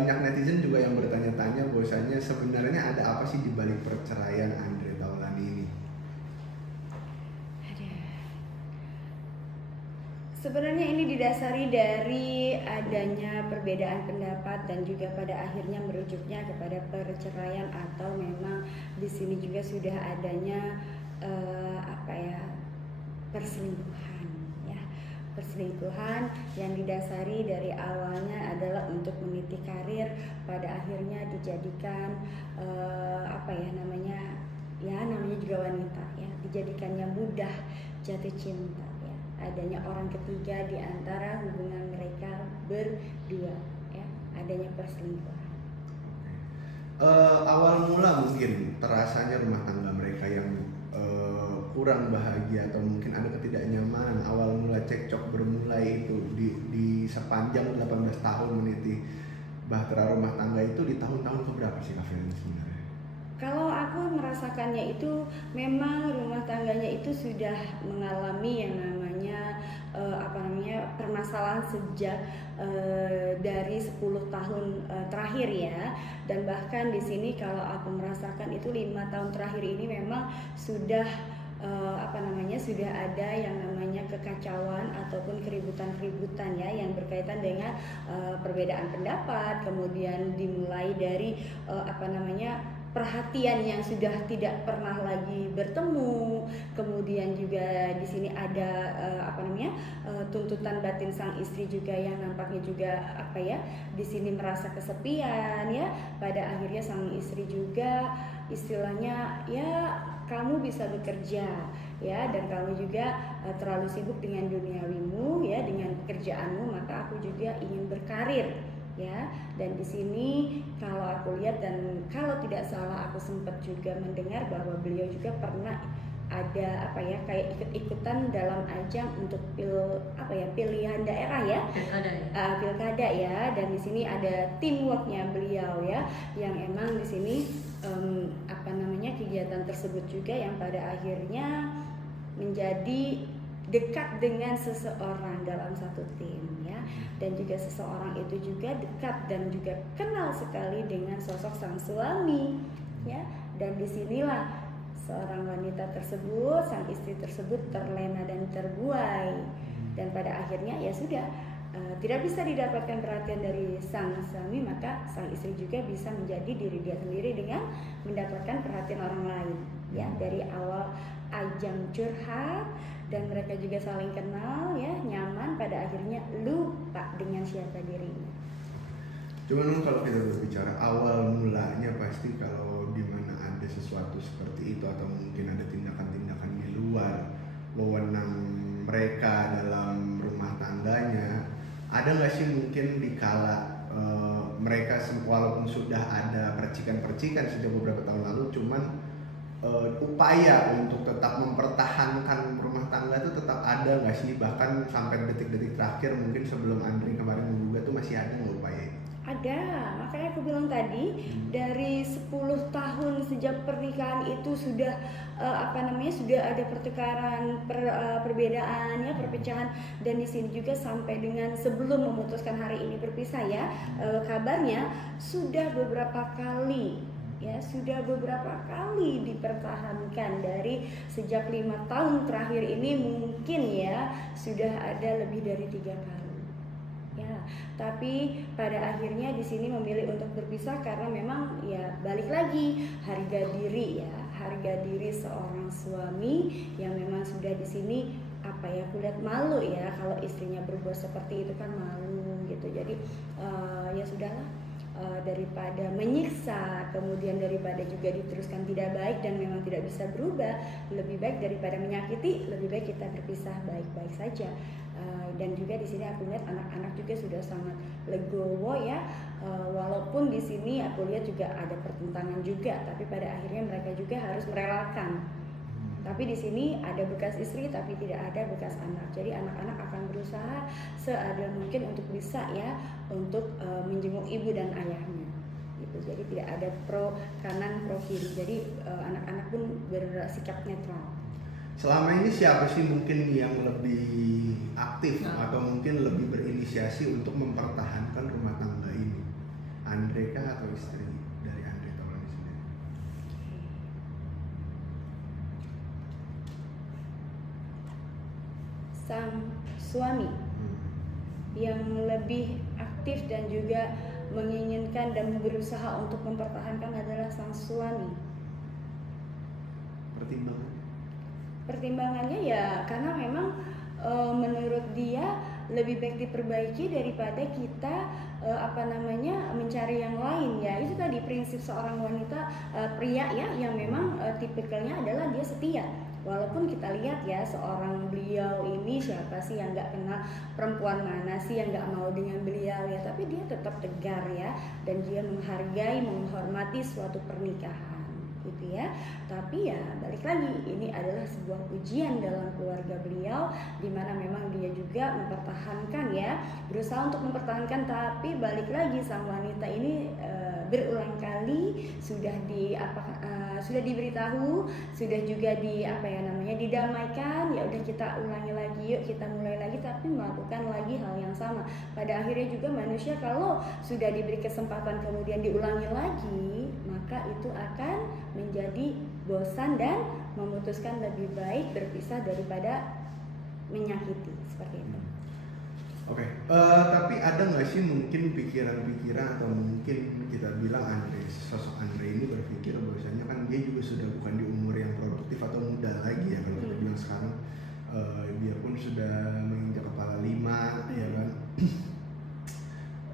banyak netizen juga yang bertanya-tanya bahwasanya sebenarnya ada apa sih di balik perceraian Andre Taulani ini? Sebenarnya ini didasari dari adanya perbedaan pendapat dan juga pada akhirnya merujuknya kepada perceraian, atau memang di sini juga sudah adanya perselingkuhan, ya. Perselingkuhan yang didasari dari awalnya adalah untuk meniti karir, pada akhirnya dijadikan namanya juga wanita, ya, dijadikannya mudah jatuh cinta, ya. Adanya orang ketiga di antara hubungan mereka berdua, ya, adanya perselingkuhan. Awal mula mungkin terasanya rumah tangga mereka yang kurang bahagia atau mungkin ada ketidaknyamanan. Awal mula cekcok bermulai itu di sepanjang 18 tahun meniti bahtera rumah tangga itu di tahun-tahun keberapa sih Kak Felin sebenarnya? Kalau aku merasakannya itu memang rumah tangganya itu sudah mengalami yang namanya permasalahan sejak dari 10 tahun terakhir, ya. Dan bahkan di sini kalau aku merasakan itu 5 tahun terakhir ini memang sudah sudah ada yang namanya kekacauan ataupun keributan-keributan, ya, yang berkaitan dengan perbedaan pendapat, kemudian dimulai dari perhatian yang sudah tidak pernah lagi bertemu, kemudian juga di sini ada tuntutan batin sang istri juga yang nampaknya juga di sini merasa kesepian, ya. Pada akhirnya sang istri juga istilahnya, ya, kamu bisa bekerja, ya, dan kamu juga terlalu sibuk dengan duniawimu, ya, dengan pekerjaanmu, maka aku juga ingin berkarir, ya. Dan di sini kalau aku lihat dan kalau tidak salah aku sempat juga mendengar bahwa beliau juga pernah ada kayak ikut-ikutan dalam ajang untuk pilihan daerah, ya, pilkada, ya. Dan di sini ada teamworknya beliau, ya, yang emang di sini kegiatan tersebut juga yang pada akhirnya menjadi dekat dengan seseorang dalam satu tim, ya. Dan juga seseorang itu juga dekat dan juga kenal sekali dengan sosok sang suami, ya. Dan disinilah seorang wanita tersebut, sang istri tersebut terlena dan terbuai, dan pada akhirnya ya sudah tidak bisa didapatkan perhatian dari sang suami, maka sang istri juga bisa menjadi diri dia sendiri dengan mendapatkan perhatian orang lain, ya. Dari awal ajang curhat dan mereka juga saling kenal, ya, nyaman, pada akhirnya lupa dengan siapa dirinya. Cuman kalau kita berbicara awal mulanya, pasti kalau dimana ada sesuatu seperti itu atau mungkin ada tindakan-tindakan di luar wewenang mereka dalam rumah tangganya, ada nggak sih mungkin dikala mereka walaupun sudah ada percikan-percikan sejak beberapa tahun lalu, cuman upaya untuk tetap mempertahankan rumah tangga itu tetap ada nggak sih, bahkan sampai detik-detik terakhir mungkin sebelum Andre kemarin menggugat tuh masih ada nggak upaya itu? Ada, makanya aku bilang tadi dari 10 tahun sejak pernikahan itu sudah sudah ada pertukaran, perbedaan, ya, perpecahan, dan di sini juga sampai dengan sebelum memutuskan hari ini berpisah, ya, kabarnya sudah beberapa kali, ya, sudah beberapa kali dipertahankan. Dari sejak 5 tahun terakhir ini mungkin, ya, sudah ada lebih dari 3 kali, ya. Tapi pada akhirnya di sini memilih untuk berpisah karena memang, ya, balik lagi harga diri, ya, harga diri seorang suami yang memang sudah di sini kulihat malu, ya, kalau istrinya berbuat seperti itu kan malu gitu. Jadi ya sudahlah, daripada menyiksa, kemudian daripada juga diteruskan tidak baik dan memang tidak bisa berubah, lebih baik daripada menyakiti, lebih baik kita berpisah baik-baik saja. Dan juga di sini aku lihat anak-anak juga sudah sangat legowo, ya, walaupun di sini aku lihat juga ada pertentangan juga, tapi pada akhirnya mereka juga harus merelakan. Tapi di sini ada bekas istri tapi tidak ada bekas anak. Jadi anak-anak akan berusaha seadil mungkin untuk bisa, ya, untuk menjenguk ibu dan ayahnya. Gitu. Jadi tidak ada pro kanan pro kiri. Jadi anak-anak pun bersikap netral. Selama ini siapa sih mungkin yang lebih aktif atau mungkin lebih berinisiasi untuk mempertahankan rumah tangga ini? Andre kah atau istri dari Andre Taulani sendiri? Sang suami yang lebih aktif dan juga menginginkan dan berusaha untuk mempertahankan adalah sang suami. Pertimbangannya ya karena memang menurut dia lebih baik diperbaiki daripada kita mencari yang lain ya. Itu tadi prinsip seorang wanita pria ya yang memang tipikalnya adalah dia setia. Walaupun kita lihat ya seorang beliau ini siapa sih yang nggak kenal, perempuan mana sih yang nggak mau dengan beliau ya, tapi dia tetap tegar ya dan dia menghargai, menghormati suatu pernikahan gitu ya. Tapi ya balik lagi ini adalah sebuah ujian dalam keluarga beliau di mana memang dia juga mempertahankan ya, berusaha untuk mempertahankan, tapi balik lagi sang wanita ini berulang kali sudah diberitahu, sudah juga didamaikan, ya udah kita ulangi lagi yuk, kita mulai lagi, tapi melakukan lagi hal yang sama. Pada akhirnya juga manusia kalau sudah diberi kesempatan kemudian diulangi lagi, maka itu akan menjadi bosan dan memutuskan lebih baik berpisah daripada menyakiti, seperti itu. Oke, tapi ada nggak sih mungkin pikiran-pikiran atau mungkin kita bilang sosok Andre ini berpikir bahwasanya kan dia juga sudah bukan di umur yang produktif atau muda lagi ya kalau kita bilang sekarang, dia pun sudah menginjak kepala 5 ya kan.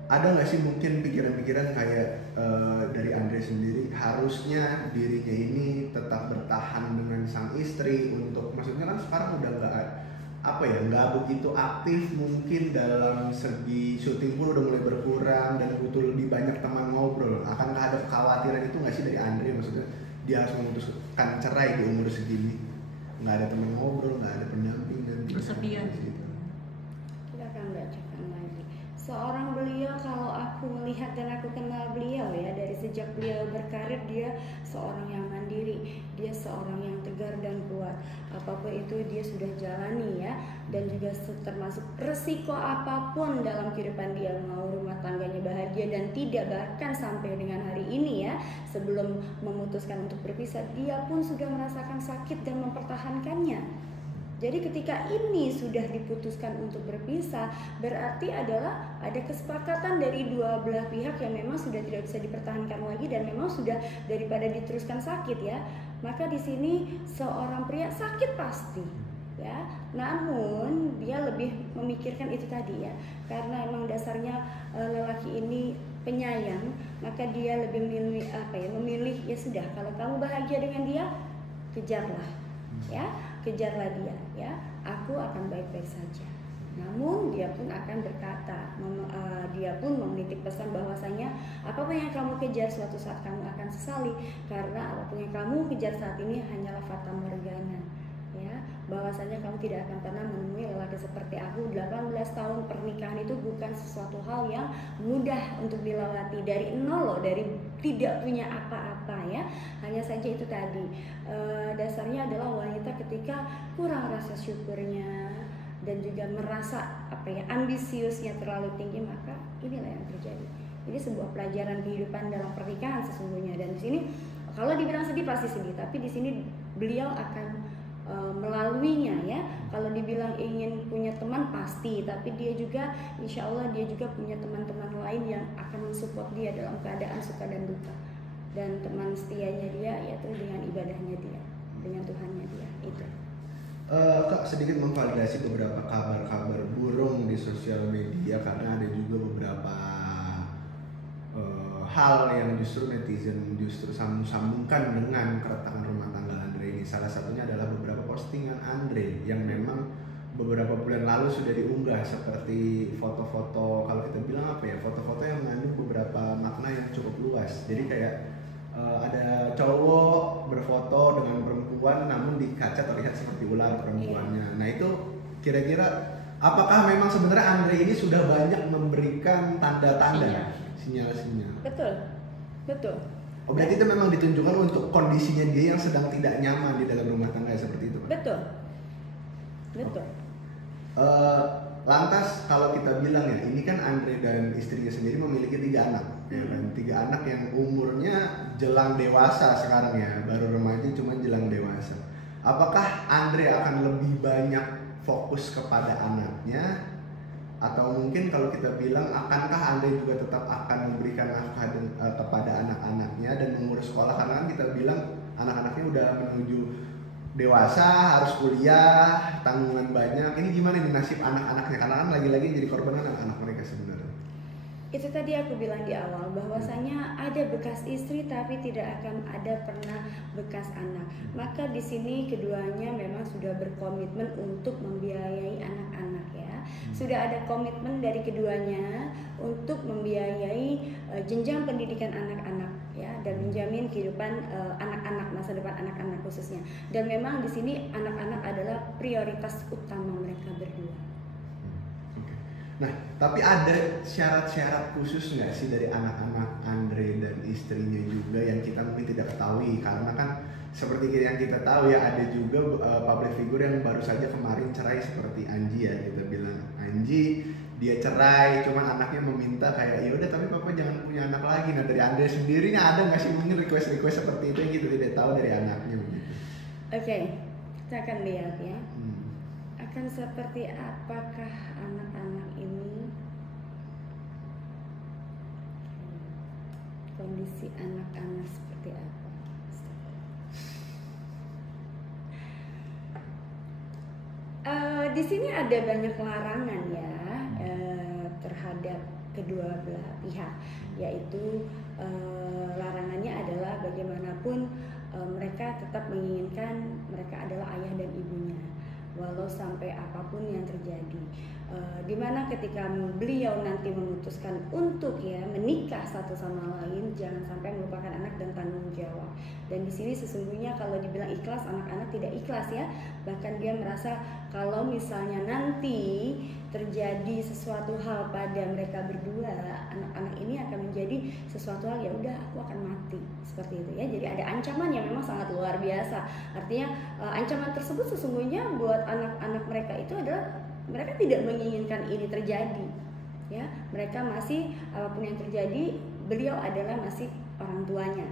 Ada nggak sih mungkin pikiran-pikiran kayak dari Andre sendiri harusnya dirinya ini tetap bertahan dengan sang istri untuk, maksudnya kan sekarang udah nggak begitu aktif mungkin dalam segi syuting pun udah mulai berkurang dan butuh lebih banyak teman ngobrol. Akankah ada kekhawatiran itu nggak sih dari Andre, maksudnya dia harus memutuskan cerai di umur segini, nggak ada teman ngobrol, nggak ada pendamping dan kesepian gitu. Kita akan bacakan lagi. Seorang beliau, kalau aku melihat dan aku kenal beliau ya, dari sejak beliau berkarir dia seorang yang mandiri, dia seorang yang tegar dan kuat. Apapun itu dia sudah jalani ya, dan juga termasuk resiko apapun dalam kehidupan dia, mau rumah tangganya bahagia dan tidak, bahkan sampai dengan hari ini ya, sebelum memutuskan untuk berpisah, dia pun sudah merasakan sakit dan mempertahankannya. Jadi ketika ini sudah diputuskan untuk berpisah, berarti adalah ada kesepakatan dari dua belah pihak yang memang sudah tidak bisa dipertahankan lagi dan memang sudah daripada diteruskan sakit ya. Maka di sini seorang pria sakit pasti ya. Namun dia lebih memikirkan itu tadi ya. Karena emang dasarnya lelaki ini penyayang, maka dia lebih memilih ya sudah, kalau kamu bahagia dengan dia, kejarlah ya. Kejarlah dia ya, aku akan baik-baik saja. Namun dia pun akan berkata, dia pun menitip pesan bahwasanya apapun yang kamu kejar suatu saat kamu akan sesali, karena apapun yang kamu kejar saat ini hanyalah fata morgana ya, bahwasanya kamu tidak akan pernah menemui lelaki seperti aku. 18 tahun pernikahan itu bukan sesuatu hal yang mudah untuk dilewati, dari nol loh, dari tidak punya apa-apa ya. Hanya saja itu tadi dasarnya adalah wanita ketika kurang rasa syukurnya dan juga merasa ambisiusnya terlalu tinggi, maka inilah yang terjadi. Ini sebuah pelajaran kehidupan dalam pernikahan sesungguhnya. Dan di sini kalau dibilang sedih pasti sedih, tapi di sini beliau akan melaluinya ya. Kalau dibilang ingin punya teman pasti, tapi dia juga insya Allah dia juga punya teman-teman lain yang akan mensupport dia dalam keadaan suka dan duka. Dan teman setianya dia yaitu dengan ibadahnya dia, dengan Tuhannya dia itu. Kak, sedikit memvalidasi beberapa kabar-kabar burung di sosial media, karena ada juga beberapa hal yang justru netizen sambung-sambungkan dengan keretakan rumah tangga Andre ini. Salah satunya adalah beberapa postingan Andre yang memang beberapa bulan lalu sudah diunggah, seperti foto-foto, kalau kita bilang foto-foto yang mengandung beberapa makna yang cukup luas. Jadi kayak ada cowok berfoto dengan perempuan, namun di kaca terlihat seperti ular perempuannya. Nah itu kira-kira apakah memang sebenarnya Andre ini sudah banyak memberikan tanda-tanda, sinyal-sinyal? Betul. Oh, berarti itu memang ditunjukkan untuk kondisinya dia yang sedang tidak nyaman di dalam rumah tangga seperti itu, Pak? Betul. Lantas kalau kita bilang ya, ini kan Andre dan istrinya sendiri memiliki 3 anak, ya kan? 3 anak yang umurnya jelang dewasa sekarang ya, baru remaja cuma jelang dewasa. Apakah Andre akan lebih banyak fokus kepada anaknya, atau mungkin kalau kita bilang akankah Andre juga tetap akan memberikan nafkah kepada anak-anaknya dan mengurus sekolah, karena kan kita bilang anak-anaknya udah menuju dewasa, harus kuliah, tanggungan banyak. Ini gimana nih nasib anak-anaknya? Karena kan lagi-lagi jadi korban anak-anak mereka sebenarnya. Itu tadi aku bilang di awal bahwasanya ada bekas istri tapi tidak akan ada pernah bekas anak. Maka di sini keduanya memang sudah berkomitmen untuk membiayai anak-anak ya. Sudah ada komitmen dari keduanya untuk membiayai jenjang pendidikan anak-anak ya, dan menjamin kehidupan anak-anak, masa depan anak-anak khususnya. Dan memang di sini anak-anak adalah prioritas utama mereka berdua. Nah, tapi ada syarat-syarat khusus nggak sih dari anak-anak Andre dan istrinya juga yang kita mungkin tidak ketahui? Karena kan seperti yang kita tahu ya, ada juga public figure yang baru saja kemarin cerai seperti Anji ya. Kita bilang Anji dia cerai, cuman anaknya meminta kayak ya udah tapi papa jangan punya anak lagi. Nah, dari Andre sendiri nih ada nggak sih mungkin request seperti itu yang kita tidak tahu dari anaknya begitu? Oke, kita akan lihat ya. Akan seperti apakah anak-anak ini, kondisi anak-anak seperti apa? Di sini ada banyak larangan ya terhadap kedua belah pihak, yaitu larangannya adalah bagaimanapun mereka tetap menginginkan mereka adalah ayah dan ibunya, walau sampai apapun yang terjadi. Dimana ketika beliau nanti memutuskan untuk ya menikah satu sama lain, jangan sampai melupakan anak dan tanggung jawab. Dan di sini sesungguhnya kalau dibilang ikhlas, anak-anak tidak ikhlas ya. Bahkan dia merasa kalau misalnya nanti terjadi sesuatu hal pada mereka berdua, anak-anak ini akan menjadi sesuatu hal ya udah aku akan mati, seperti itu ya. Jadi ada ancaman yang memang sangat luar biasa. Artinya ancaman tersebut sesungguhnya buat anak-anak mereka itu adalah mereka tidak menginginkan ini terjadi ya. Mereka masih apapun yang terjadi, beliau adalah masih orang tuanya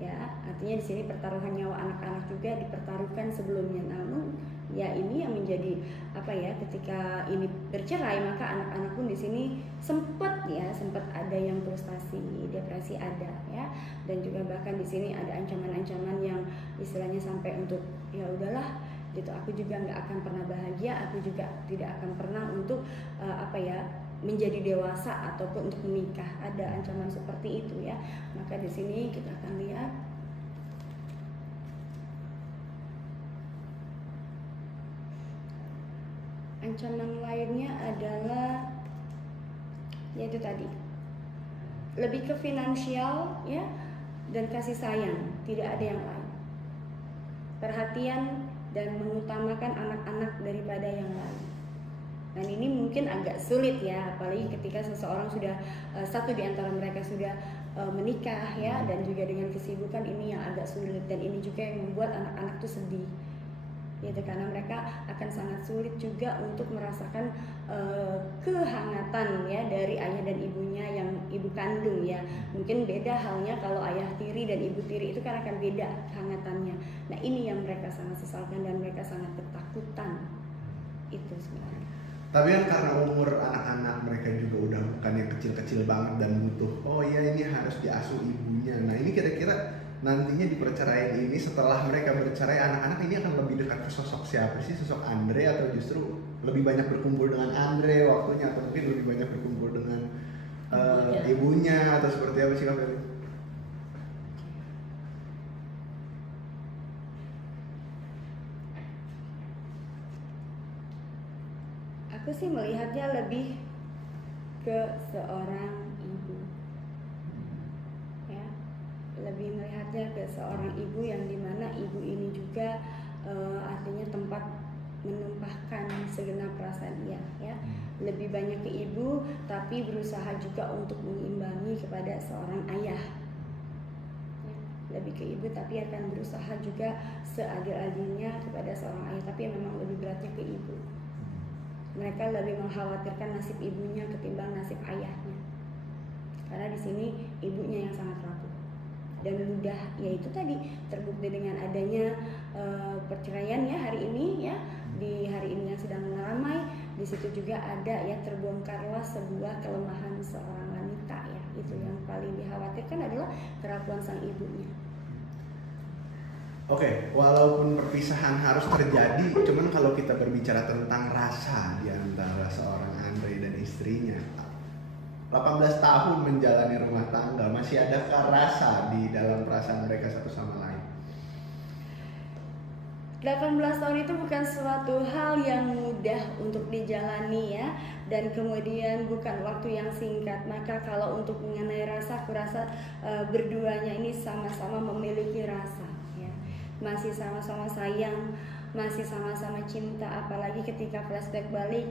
ya. Artinya di sini pertaruhan nyawa anak-anak juga dipertaruhkan sebelumnya. Namun ya ini yang menjadi apa ya, ketika ini bercerai maka anak-anak pun di sini sempat ada yang frustasi, depresi ada ya. Dan juga bahkan di sini ada ancaman-ancaman yang istilahnya sampai untuk ya udahlah gitu, aku juga nggak akan pernah bahagia, aku juga tidak akan pernah untuk menjadi dewasa ataupun untuk menikah. Ada ancaman seperti itu ya. Maka di sini kita akan lihat ancaman lainnya adalah yaitu tadi lebih ke finansial ya, dan kasih sayang, tidak ada yang lain. Perhatian dan mengutamakan anak-anak daripada yang lain. Dan ini mungkin agak sulit ya, apalagi ketika seseorang sudah satu di antara mereka sudah menikah ya, dan juga dengan kesibukan, ini yang agak sulit. Dan ini juga yang membuat anak-anak tuh sedih gitu, karena mereka akan sangat sulit juga untuk merasakan kehangatan ya dari ayah dan ibunya yang ibu kandung ya. Mungkin beda halnya kalau ayah tiri dan ibu tiri, itu kan akan beda hangatannya. Nah ini yang mereka sangat sesalkan dan mereka sangat ketakutan itu sebenarnya. Tapi kan karena umur anak-anak mereka juga udah bukan yang kecil-kecil banget dan butuh oh iya ini harus diasuh ibunya. Nah ini kira-kira nantinya di perceraian ini, setelah mereka bercerai, anak-anak ini akan lebih dekat ke sosok siapa sih? Sosok Andre, atau justru lebih banyak berkumpul dengan Andre waktunya, atau mungkin lebih banyak berkumpul dengan ibunya, atau seperti apa sih Kak Feli? Aku sih melihatnya lebih ke seorang ibu ya, lebih melihatnya ke seorang ibu yang dimana ibu ini juga artinya tempat menumpahkan segenap perasaan dia ya. Lebih banyak ke ibu, tapi berusaha juga untuk mengimbangi kepada seorang ayah ya. Lebih ke ibu tapi akan berusaha juga seadil-adilnya kepada seorang ayah, tapi memang lebih beratnya ke ibu. mereka lebih mengkhawatirkan nasib ibunya ketimbang nasib ayahnya. Karena di sini ibunya yang sangat rapuh. Dan mudah, yaitu tadi terbukti dengan adanya perceraian ya hari ini ya, di hari ini yang sedang ramai. Di situ juga ada ya, terbongkarlah sebuah kelemahan seorang wanita ya. Itu yang paling dikhawatirkan adalah kerapuhan sang ibunya. Oke, walaupun perpisahan harus terjadi, cuman kalau kita berbicara tentang rasa di antara seorang Andre dan istrinya, 18 tahun menjalani rumah tangga, masih adakah rasa di dalam perasaan mereka satu sama lain? 18 tahun itu bukan suatu hal yang mudah untuk dijalani ya, dan kemudian bukan waktu yang singkat. Maka kalau untuk mengenai rasa, aku rasa berduanya ini sama-sama memiliki rasa ya. Masih sama-sama sayang, masih sama-sama cinta, apalagi ketika flashback balik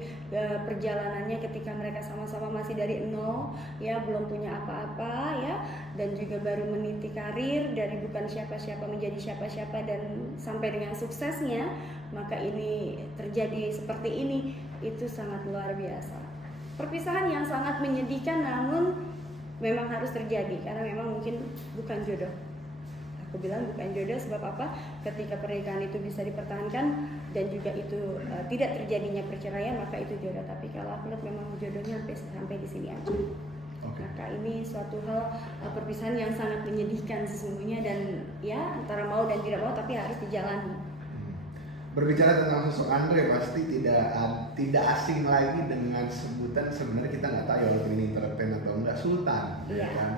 perjalanannya ketika mereka sama-sama masih dari nol ya, belum punya apa-apa ya, dan juga baru meniti karir dari bukan siapa-siapa menjadi siapa-siapa dan sampai dengan suksesnya. Maka ini terjadi seperti ini, itu sangat luar biasa. Perpisahan yang sangat menyedihkan, namun memang harus terjadi karena memang mungkin bukan jodoh. Aku bilang bukan jodoh, sebab apa? Ketika pernikahan itu bisa dipertahankan dan juga itu tidak terjadinya perceraian, maka itu jodoh. Tapi kalau aku lihat memang jodohnya sampai di sini aja. Maka ini suatu hal perpisahan yang sangat menyedihkan sesungguhnya, dan ya antara mau dan tidak mau tapi harus dijalani. Berbicara tentang sosok Andre pasti tidak asing lagi dengan sebutan, sebenarnya kita nggak tahu ya walaupun ini entertain atau enggak, Sultan. Iya. Ya kan?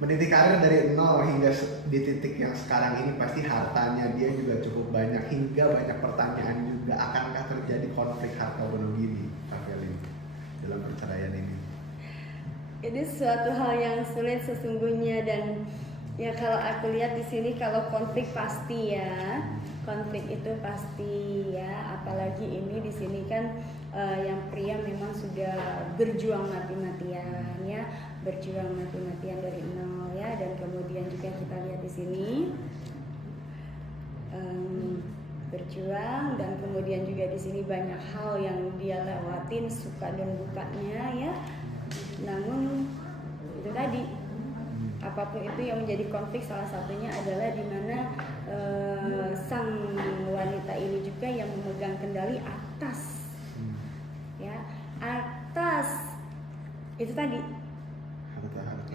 Meniti karir dari nol hingga di titik yang sekarang ini, pasti hartanya dia juga cukup banyak, hingga banyak pertanyaan juga, akankah terjadi konflik harta gono gini, Kak Felin, dalam perceraian ini? Ini suatu hal yang sulit sesungguhnya, dan ya kalau aku lihat di sini kalau konflik pasti ya, konflik itu pasti ya, apalagi ini di sini kan yang pria memang sudah berjuang mati-matian ya, berjuang mati-matian dari nol ya, dan kemudian juga kita lihat di sini berjuang, dan kemudian juga di sini banyak hal yang dia lewatin, suka dan dukanya ya. Namun itu tadi, apapun itu yang menjadi konflik, salah satunya adalah di mana sang wanita ini juga yang memegang kendali atas ya, atas itu tadi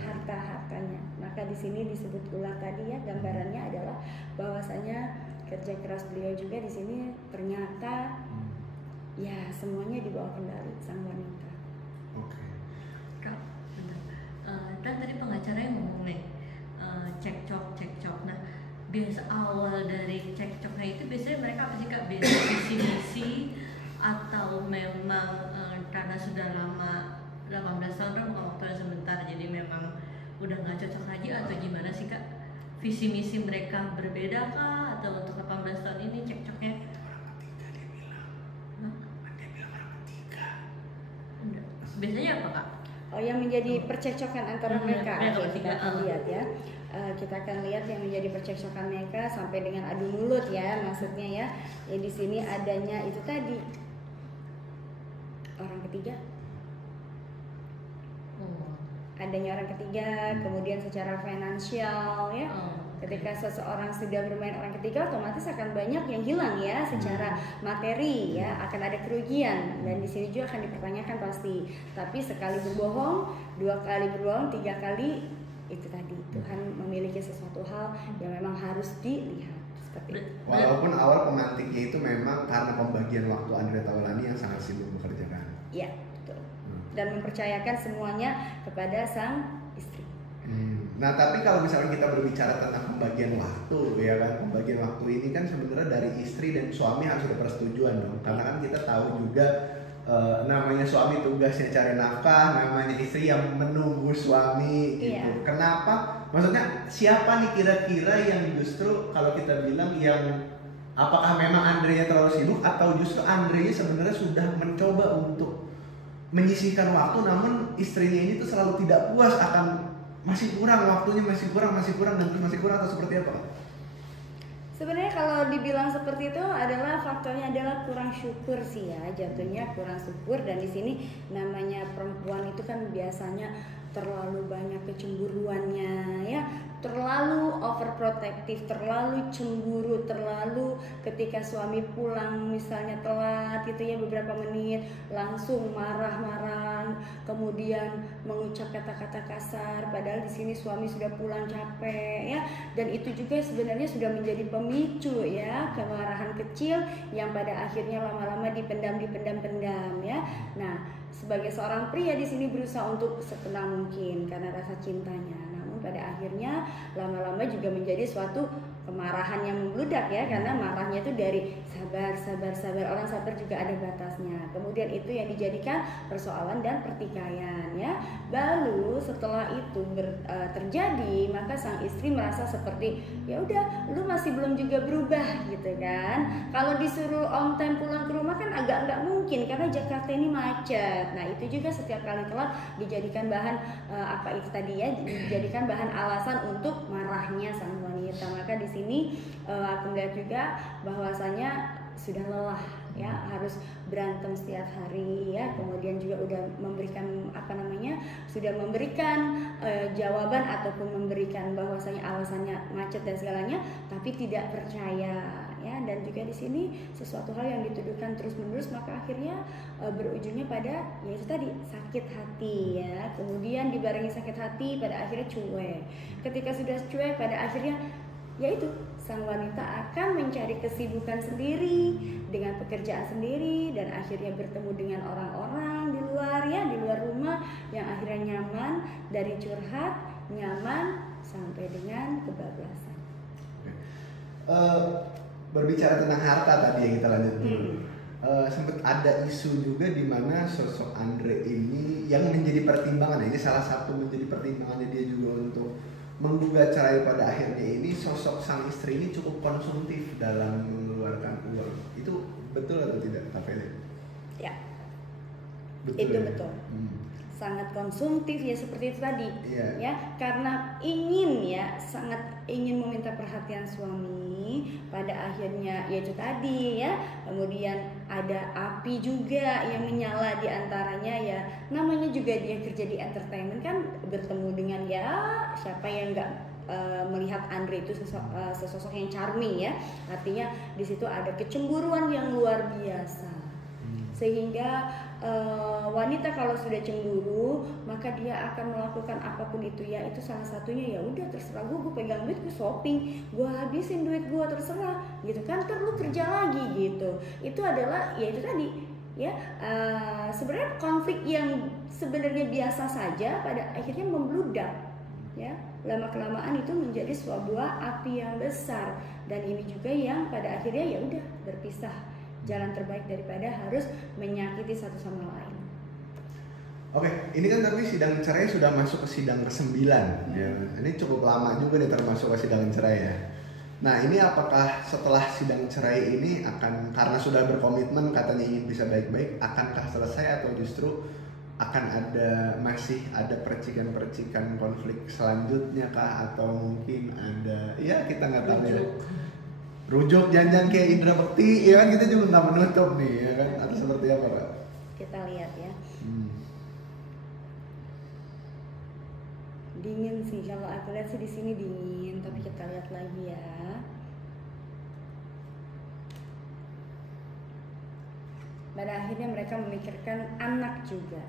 harta-hartanya. Maka di sini disebut ulang tadi ya, gambarannya adalah bahwasanya kerja keras beliau juga di sini ternyata ya semuanya di bawah kendali sang wanita. Oke. Kak, benar. Dan tadi pengacara yang ngomong nih cekcok. Nah, biasa awal dari cekcoknya itu biasanya mereka apa sih Kak? Biasa visi misi atau memang karena sudah lama 18 tahun kan bukan waktu yang sebentar, jadi memang udah nggak cocok lagi atau gimana sih Kak? Visi misi mereka berbeda kah atau untuk 18 tahun ini cekcoknya? Biasanya apa Kak? Oh, yang menjadi percekcokan antara mereka. Oke, Kita akan lihat ya. Kita akan lihat yang menjadi percekcokan mereka sampai dengan adu mulut ya, maksudnya ya. Ya di sini adanya itu tadi orang ketiga. Adanya orang ketiga, kemudian secara finansial ya. Ketika seseorang sudah bermain orang ketiga, otomatis akan banyak yang hilang ya, secara materi ya, akan ada kerugian, dan di sini juga akan dipertanyakan pasti. Tapi sekali berbohong, 2 kali berbohong, 3 kali, itu tadi Tuhan memiliki sesuatu hal yang memang harus dilihat seperti itu. Walaupun awal pemantiknya itu memang karena pembagian waktu Andre Taulani yang sangat sibuk bekerjakan. Iya, betul. Dan mempercayakan semuanya kepada sang istri. Nah, tapi kalau misalnya kita berbicara tentang pembagian waktu, ya kan, pembagian waktu ini kan sebenarnya dari istri dan suami harus ada persetujuan dong. Karena kan kita tahu juga namanya suami tugasnya cari nafkah, namanya istri yang menunggu suami gitu. Iya. Kenapa? Maksudnya siapa nih kira-kira yang justru kalau kita bilang yang apakah memang Andrenya terlalu sibuk atau justru Andrenya sebenarnya sudah mencoba untuk menyisihkan waktu, namun istrinya ini tuh selalu tidak puas akan masih kurang waktunya, masih kurang dan masih kurang, atau seperti apa? Sebenarnya kalau dibilang seperti itu adalah faktornya adalah kurang syukur sih ya, jatuhnya kurang syukur. Dan di sini namanya perempuan itu kan biasanya terlalu banyak kecemburuannya ya, terlalu overprotective, terlalu cemburu, terlalu ketika suami pulang misalnya telat gitu ya beberapa menit langsung marah-marah, kemudian mengucap kata-kata kasar padahal di sini suami sudah pulang capek ya. Dan itu juga sebenarnya sudah menjadi pemicu ya kemarahan kecil yang pada akhirnya lama-lama dipendam ya. Nah, sebagai seorang pria di sini berusaha untuk setenang mungkin karena rasa cintanya. Namun pada akhirnya lama-lama juga menjadi suatu kemarahan yang membludak ya, karena marahnya itu dari sabar. Orang sabar juga ada batasnya. Kemudian itu yang dijadikan persoalan dan pertikaian ya. Lalu setelah itu terjadi, maka sang istri merasa seperti ya udah, lu masih belum juga berubah gitu kan. Kalau disuruh on time pulang ke rumah kan agak nggak mungkin karena Jakarta ini macet. Nah itu juga setiap kali telat dijadikan bahan dijadikan bahan alasan untuk marahnya sang wanita. Maka di sini aku melihat juga bahwasanya sudah lelah ya, harus berantem setiap hari ya, kemudian juga udah memberikan sudah memberikan jawaban ataupun memberikan bahwasanya alasannya macet dan segalanya, tapi tidak percaya ya. Dan juga di sini sesuatu hal yang dituduhkan terus menerus, maka akhirnya berujungnya pada yaitu tadi sakit hati ya. Kemudian dibarengi sakit hati pada akhirnya cuek. Ketika sudah cuek pada akhirnya yaitu sang wanita akan mencari kesibukan sendiri dengan pekerjaan sendiri dan akhirnya bertemu dengan orang-orang di luar ya, di luar rumah yang akhirnya nyaman, dari curhat nyaman sampai dengan kebablasan. Berbicara tentang harta tadi yang kita lanjut dulu. Sempat ada isu juga di mana sosok Andre ini yang menjadi pertimbangan, ini salah satu menjadi pertimbangannya dia juga untuk menggugat cerai pada akhirnya ini, sosok sang istri ini cukup konsumtif dalam mengeluarkan uang. Itu betul atau tidak, Kak Feli? Ya, betul itu ya? betul. Sangat konsumtif ya, seperti itu tadi ya, karena sangat ingin meminta perhatian suami, pada akhirnya yaitu tadi ya. Kemudian ada api juga yang menyala di antaranya ya, namanya juga dia kerja di entertainment kan, bertemu dengan ya siapa yang enggak melihat Andre itu sesosok yang charming ya. Artinya di situ ada kecemburuan yang luar biasa, sehingga wanita kalau sudah cemburu maka dia akan melakukan apapun itu ya. Itu salah satunya ya udah terserah gue pegang duit, gue shopping, gue habisin duit gue, terserah gitu kan, ntar lu kerja lagi gitu. Itu adalah ya itu tadi ya, sebenarnya konflik yang sebenarnya biasa saja pada akhirnya membludak ya. Lama kelamaan itu menjadi sebuah api yang besar, dan ini juga yang pada akhirnya ya udah berpisah. Jalan terbaik daripada harus menyakiti satu sama lain. Oke, ini kan tapi sidang cerai sudah masuk ke sidang ke-9 ya. Ini cukup lama juga nih termasuk ke sidang cerai ya. Nah ini apakah setelah sidang cerai ini akan, karena sudah berkomitmen katanya ingin bisa baik-baik, akankah selesai atau justru akan masih ada percikan-percikan konflik selanjutnya kah, atau mungkin ada ya kita nggak tahu ya, rujuk jangan kayak Indra Bekti ya kan, kita juga nggak menutup nih ya kan, atau seperti apa Pak? Kita lihat ya. Dingin sih kalau aku lihat sih, di sini dingin, tapi kita lihat lagi ya. Pada akhirnya mereka memikirkan anak juga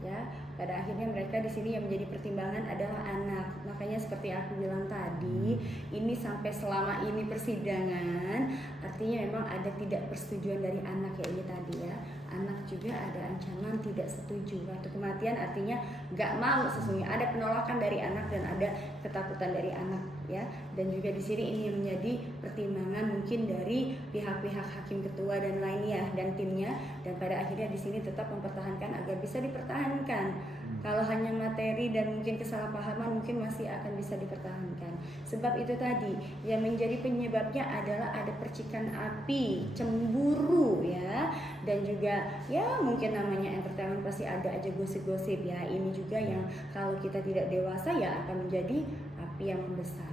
ya. Pada akhirnya mereka di sini yang menjadi pertimbangan adalah anak. Makanya seperti aku bilang tadi, ini sampai selama ini persidangan, artinya memang ada tidak persetujuan dari anak ya, ini tadi ya. Anak juga ada ancaman tidak setuju waktu kematian, artinya nggak mau sesungguhnya, ada penolakan dari anak dan ada ketakutan dari anak ya. Dan juga di sini ini yang menjadi pertimbangan mungkin dari pihak-pihak hakim ketua dan lainnya dan timnya, dan pada akhirnya di sini tetap mempertahankan agar bisa dipertahankan. Kalau hanya materi dan mungkin kesalahpahaman mungkin masih akan bisa dipertahankan. Sebab itu tadi yang menjadi penyebabnya adalah ada percikan api, cemburu ya. Dan juga ya mungkin namanya entertainment pasti ada aja gosip-gosip ya. Ini juga yang kalau kita tidak dewasa ya akan menjadi api yang membesar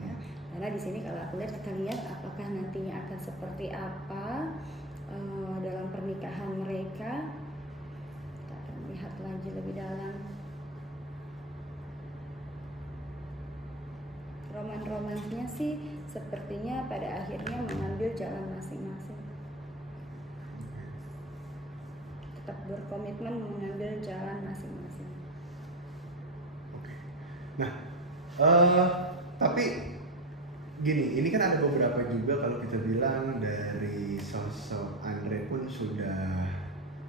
ya. Karena di sini kalau aku lihat, kita lihat apakah nantinya akan seperti apa dalam pernikahan mereka. Kita akan melihat lagi lebih dalam. Roman-romansnya sih sepertinya pada akhirnya mengambil jalan masing-masing. Tetap berkomitmen mengambil jalan masing-masing. Oke. Nah, tapi gini, ini kan ada beberapa juga kalau kita bilang dari sosok Andre pun sudah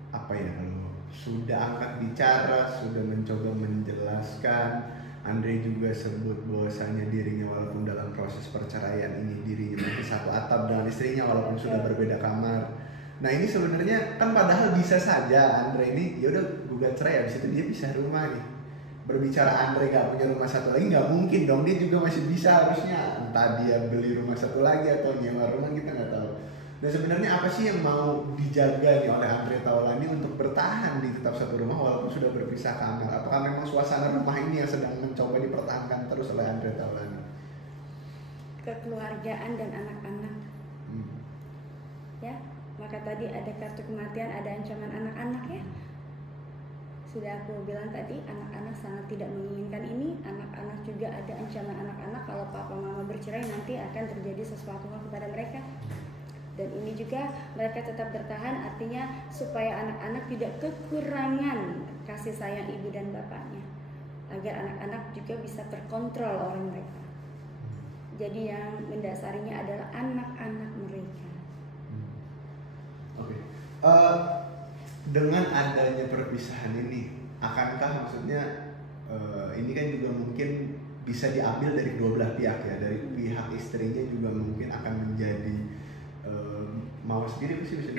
apa ya, kalau sudah angkat bicara, sudah mencoba menjelaskan. Andre juga sebut bahwasanya dirinya walaupun dalam proses perceraian ini dirinya masih satu atap dengan istrinya walaupun sudah berbeda kamar. Nah ini sebenarnya kan padahal bisa saja Andre ini yaudah gugat cerai, habis itu dia pisah rumah nih. Berbicara Andre gak punya rumah satu lagi, nggak mungkin dong, dia juga masih bisa harusnya, entah dia beli rumah satu lagi atau nyewa rumah, kita nggak tahu. Dan sebenarnya apa sih yang mau dijaga nih oleh Andre Taulani untuk bertahan di tetap satu rumah walaupun sudah berpisah kamar? Apakah memang suasana rumah ini yang sedang mencoba dipertahankan terus oleh Andre Taulani? Kekeluargaan dan anak-anak. Ya, maka tadi ada kartu kematian, ada ancaman anak-anak ya. Sudah aku bilang tadi, anak-anak sangat tidak menginginkan ini. Anak-anak juga ada ancaman anak-anak, kalau papa mama bercerai nanti akan terjadi sesuatu kepada mereka. Dan ini juga mereka tetap bertahan, artinya supaya anak-anak tidak kekurangan kasih sayang ibu dan bapaknya, agar anak-anak juga bisa terkontrol oleh mereka. Jadi yang mendasarinya adalah anak-anak mereka. Oke. Dengan adanya perpisahan ini, akankah maksudnya ini kan juga mungkin bisa diambil dari dua belah pihak ya, dari pihak istrinya juga mungkin akan menjadi mau sendiri sih bisa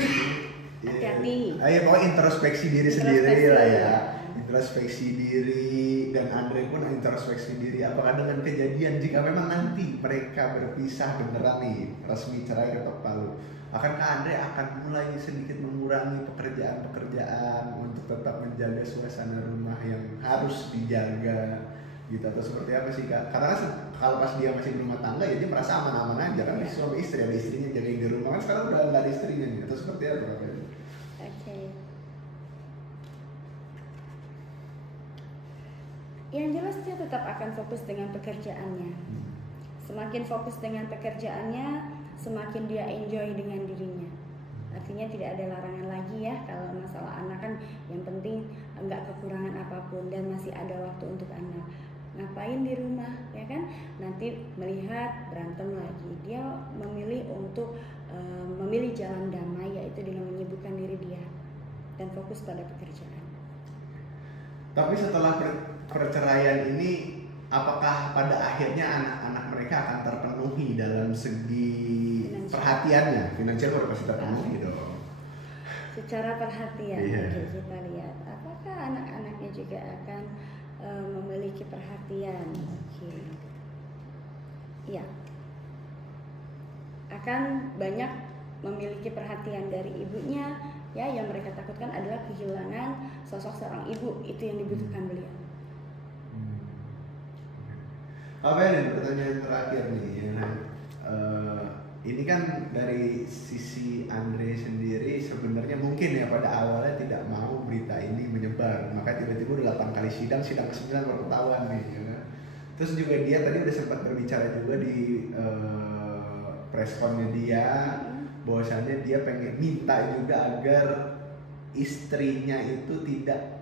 hati-hati. Pokoknya introspeksi diri sendiri lah ya. Introspeksi diri, dan Andre pun introspeksi diri. Apakah dengan kejadian jika memang nanti mereka berpisah beneran nih, resmi cerai ketok palu, akankah Andre akan mulai sedikit mengurangi pekerjaan-pekerjaan untuk tetap menjaga suasana rumah yang harus dijaga gitu, atau seperti apa sih Kak? Karena kalau pas dia masih berumah tangga ya dia merasa aman-aman aja kan, masih suami istri, ada istrinya jagain di rumah, kan sekarang udah nggak ada istrinya nih, atau seperti apa? Oke. Yang jelas dia tetap akan fokus dengan pekerjaannya. Semakin fokus dengan pekerjaannya, semakin dia enjoy dengan dirinya. Artinya tidak ada larangan lagi ya. Kalau masalah anak kan yang penting enggak kekurangan apapun dan masih ada waktu untuk anak. Ngapain di rumah ya kan? Nanti melihat berantem lagi. Dia memilih untuk memilih jalan damai, yaitu dengan menyibukkan diri dia dan fokus pada pekerjaan. Tapi setelah perceraian ini, apakah pada akhirnya anak-anak mereka akan terpenuhi dalam segi perhatiannya? Finansial udah pasti terpenuhi dong. Secara perhatian, Iya. Oke, kita lihat apakah anak-anaknya juga akan memiliki perhatian. Oke. Iya. Akan banyak memiliki perhatian dari ibunya. Ya, yang mereka takutkan adalah kehilangan sosok seorang ibu. Itu yang dibutuhkan beliau. Apa ya, pertanyaan terakhir nih ya. Ini kan dari sisi Andre sendiri sebenarnya mungkin ya pada awalnya tidak mau berita ini menyebar, maka tiba-tiba 8 kali sidang ke-9 baru ketahuan nih ya kan? Terus juga dia tadi udah sempat berbicara juga di pressconnya dia, bahwasannya dia pengen minta juga agar istrinya itu tidak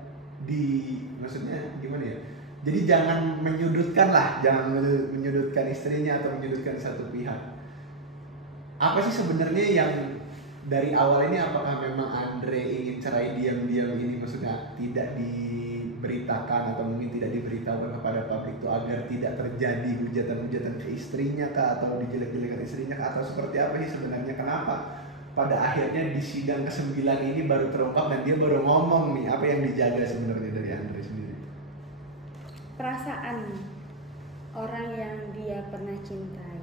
maksudnya gimana ya, jadi jangan menyudutkan lah, jangan menyudutkan istrinya atau menyudutkan satu pihak. Apa sih sebenarnya yang dari awal ini, apakah memang Andre ingin cerai diam-diam ini, maksudnya tidak diberitakan atau mungkin tidak diberitahukan kepada publik itu agar tidak terjadi hujatan-hujatan ke istrinya kah, atau dijelek-jelekan istrinya kah, atau seperti apa sih sebenarnya? Kenapa pada akhirnya di sidang ke-9 ini baru terungkap dan dia baru ngomong nih, apa yang dijaga sebenarnya dari Andre sendiri? Perasaan orang yang dia pernah cintai.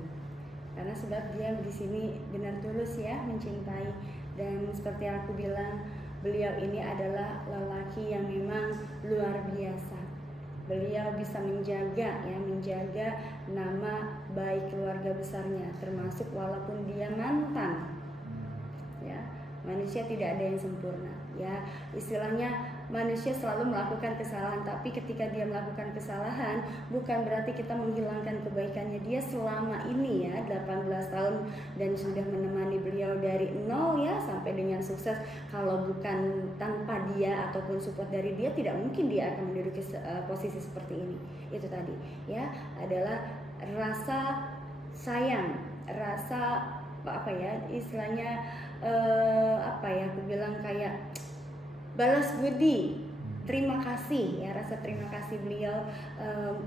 Karena sebab dia di sini benar tulus ya mencintai, dan seperti aku bilang, beliau ini adalah lelaki yang memang luar biasa. beliau bisa menjaga nama baik keluarga besarnya, termasuk walaupun dia mantan, ya. Manusia tidak ada yang sempurna, ya. Istilahnya manusia selalu melakukan kesalahan, tapi ketika dia melakukan kesalahan bukan berarti kita menghilangkan kebaikannya. Dia selama ini ya 18 tahun dan sudah menemani beliau dari nol ya sampai dengan sukses. Kalau bukan tanpa dia ataupun support dari dia, tidak mungkin dia akan menduduki posisi seperti ini. Itu tadi ya, adalah rasa sayang, rasa apa ya istilahnya, aku bilang kayak balas budi, terima kasih ya, rasa terima kasih beliau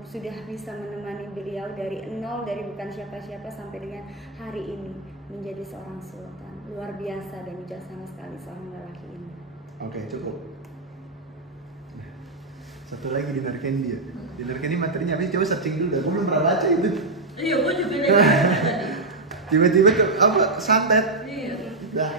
sudah bisa menemani beliau dari nol, dari bukan siapa-siapa sampai dengan hari ini menjadi seorang sultan. Luar biasa dan bijaksana sekali seorang lelaki ini. Oke, cukup. Satu lagi Dinar Candy ya. Dinar Candy materinya habis, coba searching dulu. Aku belum pernah baca itu. Iya, gue juga tadi. Tiba-tiba tuh apa santet. Iya. Dah.